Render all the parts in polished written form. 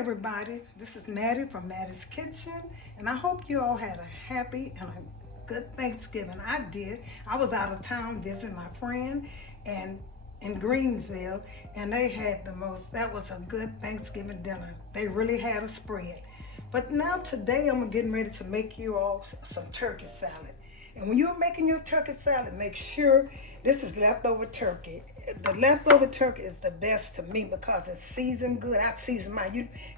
everybody. This is Mattie from Mattie's Kitchen, and I hope you all had a happy and a good Thanksgiving. I did. I was out of town visiting my friend and in Greensville, and they had that was a good Thanksgiving dinner. They really had a spread. But now today I'm getting ready to make you all some turkey salad. And when you're making your turkey salad, make sure this is leftover turkey. The leftover turkey is the best to me because it's seasoned good. I season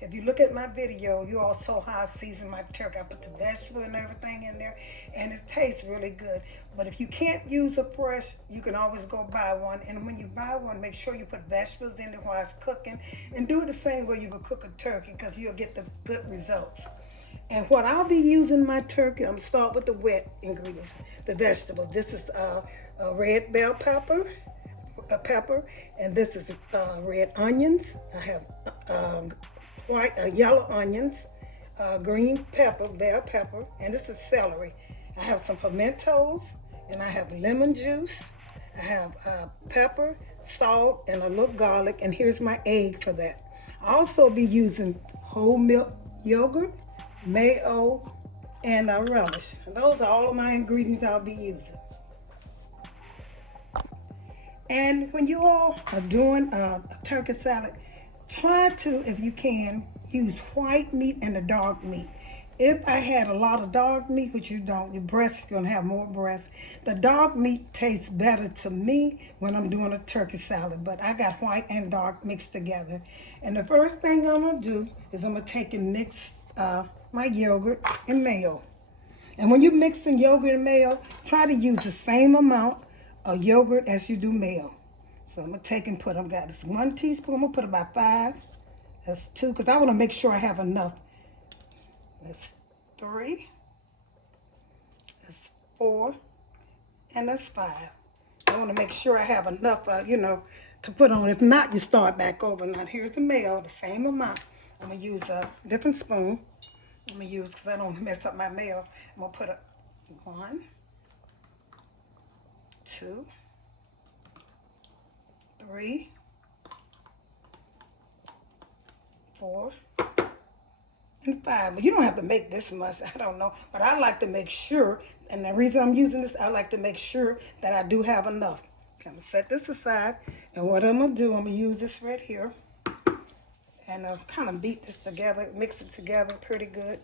if you look at my video, you all saw how I season my turkey. I put the vegetable and everything in there, and it tastes really good. But if you can't use a fresh, you can always go buy one. And when you buy one, make sure you put vegetables in it while it's cooking, and do it the same way you would cook a turkey because you'll get the good results. And what I'll be using my turkey, I'm gonna start with the wet ingredients, the vegetables. This is a red bell pepper, and this is red onions. I have yellow onions, green pepper, bell pepper, and this is celery. I have some pimentos, and I have lemon juice. I have pepper, salt, and a little garlic, and here's my egg for that. I'll also be using whole milk yogurt, Mayo, and Relish. And those are all of my ingredients I'll be using. And when you all are doing a turkey salad, try to, if you can, use white meat and the dark meat. If I had a lot of dark meat, which you don't, your breast is going to have more breast. The dark meat tastes better to me when I'm doing a turkey salad, but I got white and dark mixed together. And the first thing I'm going to do is I'm going to take and mix my yogurt and mayo. And when you're mixing yogurt and mayo, try to use the same amount of yogurt as you do mayo. So I'm going to take and I've got this 1 teaspoon, I'm going to put about 5. That's 2, because I want to make sure I have enough. That's 3, that's 4, and that's 5. I want to make sure I have enough, to put on. If not, you start back over. Now here's the mayo, the same amount. I'm going to use a different spoon. I'm going to use, because I don't mess up my mayo. I'm going to put 1, 2, 3, 4, and 5. But you don't have to make this much. I don't know. But I like to make sure, and the reason I'm using this, I like to make sure that I do have enough. I'm going to set this aside. And what I'm going to do, I'm going to use this right here. And kind of beat this together, mix it together pretty good,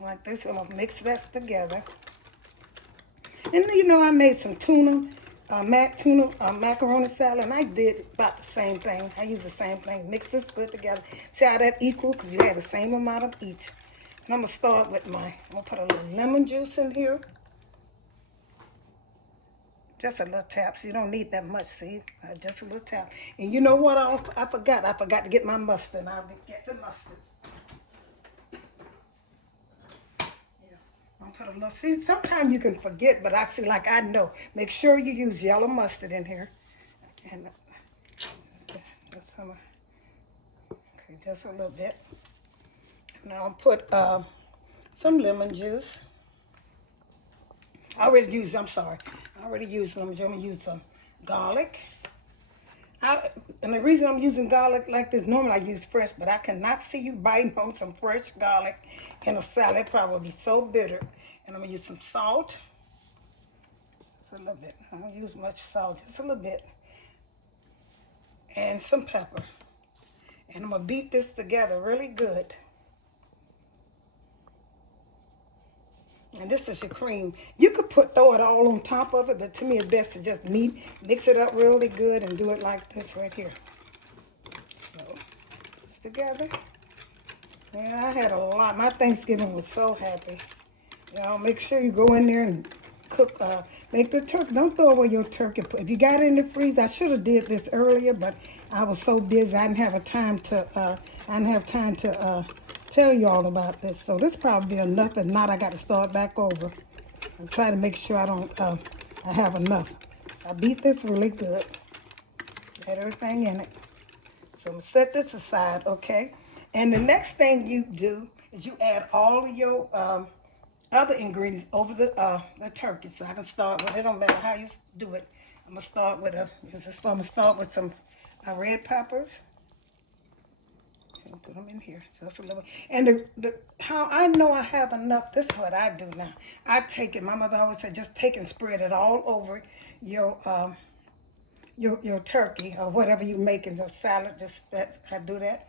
like this. I'm going to mix that together. And I made some tuna macaroni salad, and I did about the same thing. I use the same thing. Mix this good together. See how that equal? Because you have the same amount of each. And I'm going to start with I'm going to put a little lemon juice in here. Just a little tap, so you don't need that much, see? Just a little tap. And you know what I forgot? I forgot to get my mustard. I'll get the mustard. I'm put a little, see, sometimes you can forget, but I know. Make sure you use yellow mustard in here. And just a little bit. Now I'll put some lemon juice. I already used lemon juice. I'm going to use some garlic. And the reason I'm using garlic like this, normally I use fresh, but I cannot see you biting on some fresh garlic in a salad. It probably would be so bitter. And I'm going to use some salt. Just a little bit. I don't use much salt, just a little bit. And some pepper. And I'm going to beat this together really good. And this is your cream. You could throw it all on top of it, but to me it's best to just mix it up really good and do it like this right here. So, this together. Yeah, I had a lot. My Thanksgiving was so happy. Make sure you go in there and cook, make the turkey. Don't throw away your turkey. If you got it in the freezer, I should have did this earlier, but I was so busy. I didn't have time to tell you all about this. So this probably be enough. If not, I got to start back over. I'm trying to make sure I have enough. So I beat this really good. Got everything in it. So I'm going to set this aside, okay? And the next thing you do is you add all of your other ingredients over the turkey. So I can start with, it don't matter how you do it. I'm going to start with some red peppers. Put them in here just a little. And how I know I have enough, this is what I do now. I take it, my mother always said, just take and spread it all over your your turkey or whatever you make in the salad. Just that I do that.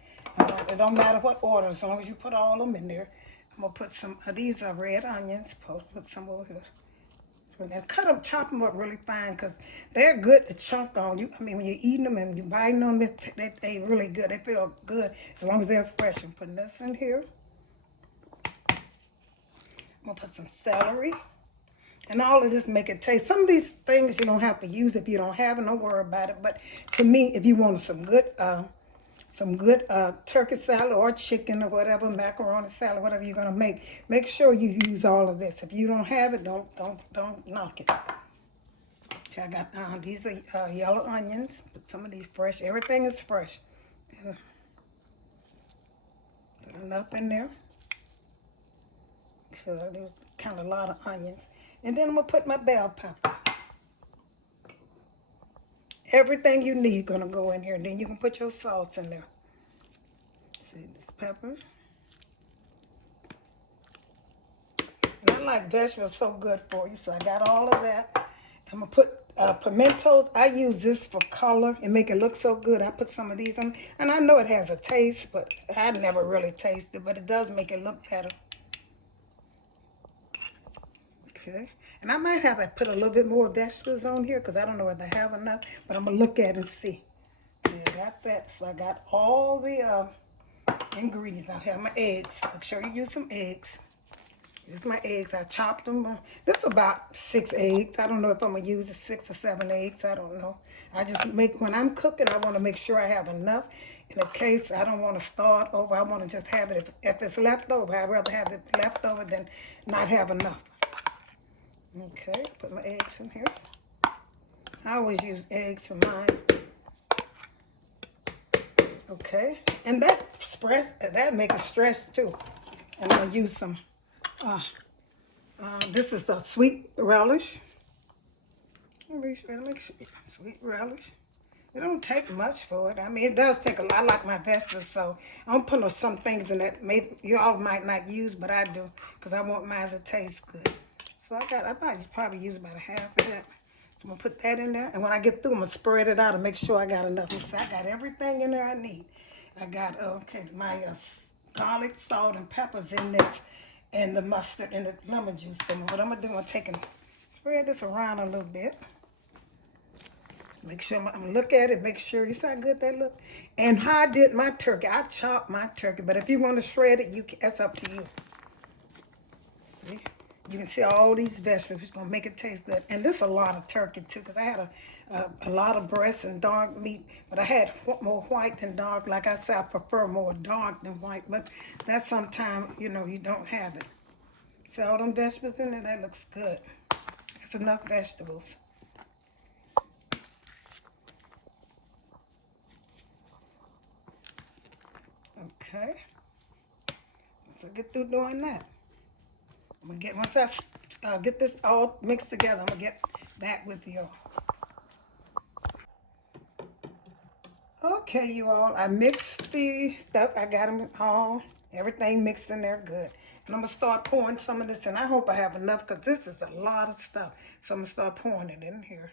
It don't matter what order, as long as you put all of them in there. I'm gonna put some. These are red onions. Put some over here. And cut them, chop them up really fine, because they're good to chunk on. You, I mean, when you're eating them and you're biting on them, they really good. They feel good as long as they're fresh. I'm putting this in here. I'm gonna put some celery. And all of this make it taste. Some of these things you don't have to use if you don't have it. Don't worry about it. But to me, if you want some good turkey salad or chicken or whatever, macaroni salad, whatever you're gonna make sure you use all of this. If you don't have it, don't knock it. Okay, I got these are yellow onions. Put some of these fresh. Everything is fresh. And put enough in there. So there's kind of a lot of onions. And then I'm gonna put my bell pepper. Everything you need gonna go in here, and then you can put your sauce in there. See this pepper. And I like vegetables so good for you, so I got all of that. I'm gonna put pimentos. I use this for color and make it look so good. I put some of these on, and I know it has a taste, but I never really tasted, but it does make it look better. Okay, and I might have to put a little bit more vegetables on here because I don't know if I have enough, but I'm gonna look at it and see. Okay, I got that, so I got all the ingredients. I have my eggs. Make sure you use some eggs. Use my eggs. I chopped them. This is about 6 eggs. I don't know if I'm gonna use 6 or 7 eggs. I don't know. I just make, when I'm cooking, I want to make sure I have enough. In case I don't want to start over, I want to just have it. If it's left over, I'd rather have it left over than not have enough. Okay, put my eggs in here. I always use eggs for mine. Okay, and that make it stretch too. And I'm gonna use some. This is a sweet relish. Make sure, sweet relish. It don't take much for it. I mean, it does take a lot. I like my vegetables, so I'm putting some things in that maybe you all might not use, but I do because I want mine to taste good. So I probably use about a half of that. So I'm gonna put that in there, and when I get through, I'm gonna spread it out and make sure I got enough. So I got everything in there I need. I got my garlic, salt, and peppers in this, and the mustard and the lemon juice. And what I'm gonna do, I'm gonna take and spread this around a little bit. Make sure I'm gonna look at it. Make sure you see how good that look. And how I did my turkey, I chopped my turkey. But if you want to shred it, that's up to you. See. You can see all these vegetables. It's gonna make it taste good. And this is a lot of turkey too, because I had a lot of breast and dark meat, but I had more white than dark. Like I said, I prefer more dark than white, but that's sometimes, you don't have it. See all them vegetables in there? That looks good. That's enough vegetables. Okay. So get through doing that. I'm gonna once I get this all mixed together, I'm gonna get back with you. Okay, you all, I mixed the stuff. I got them all, everything mixed in there good. And I'm gonna start pouring some of this in. I hope I have enough because this is a lot of stuff. So I'm gonna start pouring it in here.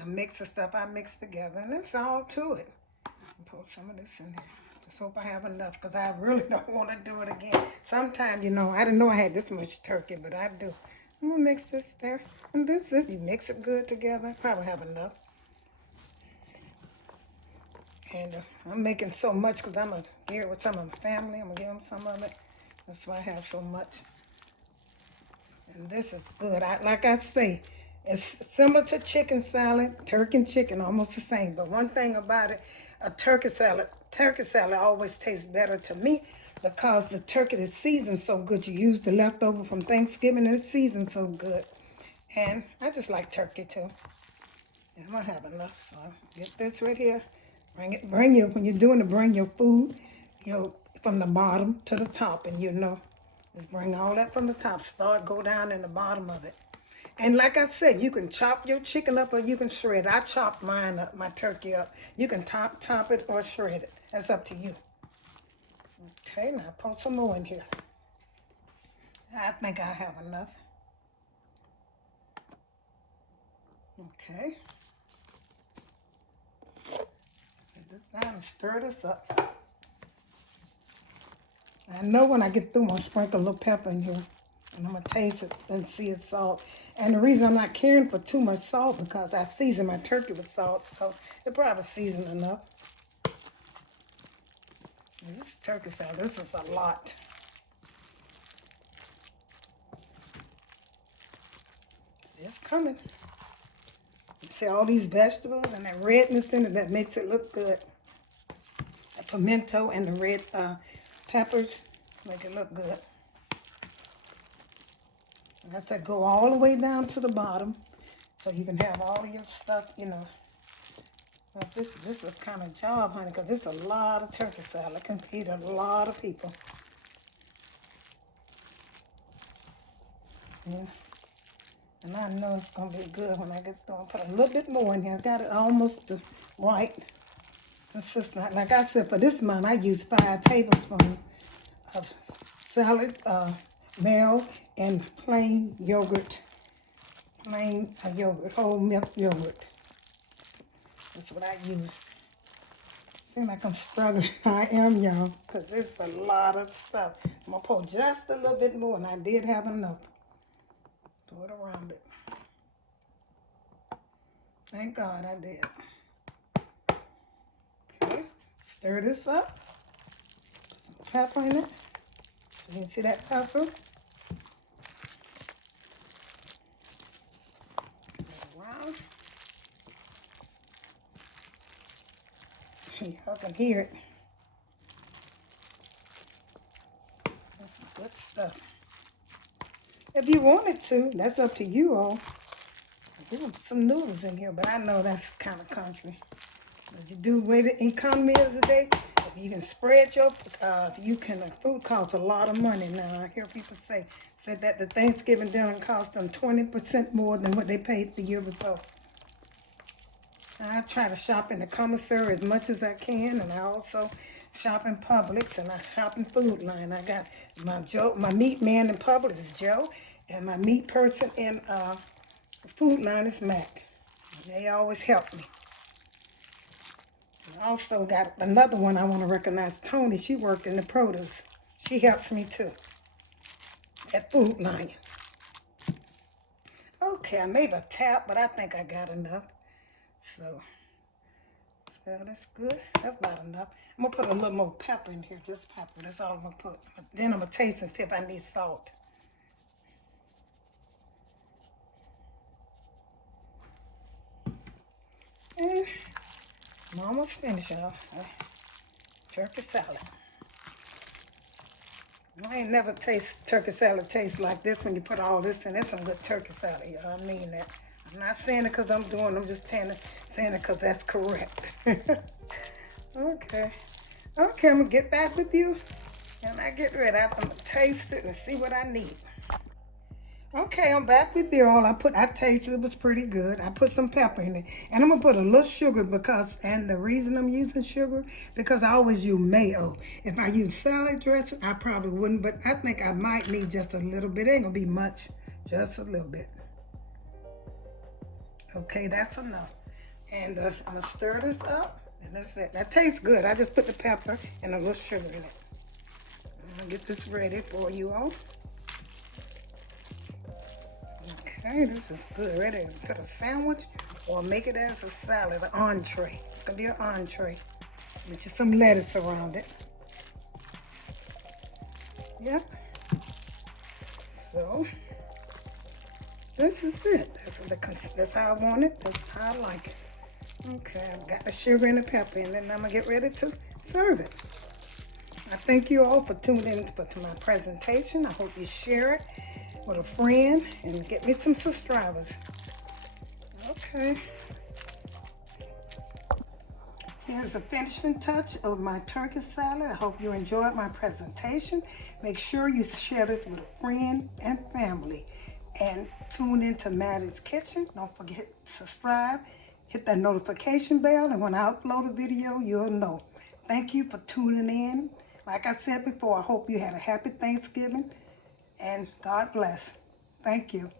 I mix the stuff I mixed together, and it's all to it. Pour some of this in here. Just hope I have enough because I really don't want to do it again. Sometimes, I didn't know I had this much turkey, but I do. I'm going to mix this there. And this is, you mix it good together. I probably have enough. And I'm making so much because I'm going to share it with some of my family. I'm going to give them some of it. That's why I have so much. And this is good. Like I say, it's similar to chicken salad, turkey and chicken, almost the same. But one thing about it, a turkey salad always tastes better to me because the turkey is seasoned so good. You use the leftover from Thanksgiving and it's seasoned so good. And I just like turkey too. And I'm gonna have enough, so I'll get this right here. When you're doing it, bring your food, from the bottom to the top, and just bring all that from the top. Go down in the bottom of it. And like I said, you can chop your chicken up or you can shred it. I chopped mine up, my turkey up. You can chop it or shred it. That's up to you. Okay, now put some more in here. I think I have enough. Okay. Set this down and stir this up. I know when I get through, I'm going to sprinkle a little pepper in here. And I'm going to taste it and see its salt. And the reason I'm not caring for too much salt because I season my turkey with salt. So it probably seasoned enough. And this turkey salad, this is a lot. It's coming. You see all these vegetables and that redness in it that makes it look good. The pimento and the red peppers make it look good. And I said go all the way down to the bottom so you can have all of your stuff, you know. But this is a kind of job, honey, because it's a lot of turkey salad. It can feed a lot of people. Yeah. And I know it's going to be good when I get through. I'll put a little bit more in here. I got it almost the right consistent. Like I said, for this amount, I use 5 tablespoons of salad, Mayo, and plain yogurt. Plain yogurt, whole milk yogurt. That's what I use. Seems like I'm struggling. I am, y'all, because it's a lot of stuff. I'm going to pour just a little bit more, and I did have enough. Pour it around it. Thank God I did. Okay, stir this up. Put some pepper in it. So you can see that pepper. Around. Y'all can hear it. That's some good stuff. If you wanted to, that's up to you all. There's some noodles in here, but I know that's kind of country. But you do where the economy is today. If you can spread your, food costs a lot of money now. I hear people said that the Thanksgiving dinner cost them 20% more than what they paid the year before. I try to shop in the commissary as much as I can, and I also shop in Publix, and I shop in Food Line. I got my meat man in Publix is Joe, and my meat person in Food Line is Mac. They always help me. I also got another one I want to recognize, Tony. She worked in the produce. She helps me too at Food Line. Okay, I made a tap, but I think I got enough. So, well, that's good. That's about enough. I'm going to put a little more pepper in here, just pepper. That's all I'm going to put. Then I'm going to taste and see if I need salt. And I'm almost finished, y'all. So, turkey salad. I ain't never taste turkey salad taste like this when you put all this in. It's some good turkey salad, y'all. I mean that. I'm not saying it because I'm doing it. I'm just saying it because that's correct. Okay. Okay, I'm going to get back with you. And I get ready. I'm going to taste it and see what I need. Okay, I'm back with you all. I tasted it was pretty good. I put some pepper in it. And I'm going to put a little sugar and the reason I'm using sugar, because I always use Mayo. If I use salad dressing, I probably wouldn't, but I think I might need just a little bit. It ain't going to be much, just a little bit. Okay, that's enough. And I'm going to stir this up. And that's it. That tastes good. I just put the pepper and a little sugar in it. I'm going to get this ready for you all. Okay, this is good. Ready to put a sandwich or make it as a salad, an entree. It's going to be an entree. Get you some lettuce around it. Yep. So, this is it. That's how I want it. That's how I like it. Okay, I've got the sugar and the pepper in it, and I'm going to get ready to serve it. I thank you all for tuning in to my presentation. I hope you share it with a friend and get me some subscribers. Okay. Here's the finishing touch of my turkey salad. I hope you enjoyed my presentation. Make sure you share this with a friend and family. And tune into Mattie's Kitchen. Don't forget to subscribe. Hit that notification bell, and when I upload a video, you'll know. Thank you for tuning in Like I said before, I hope you had a happy Thanksgiving and God bless. Thank you.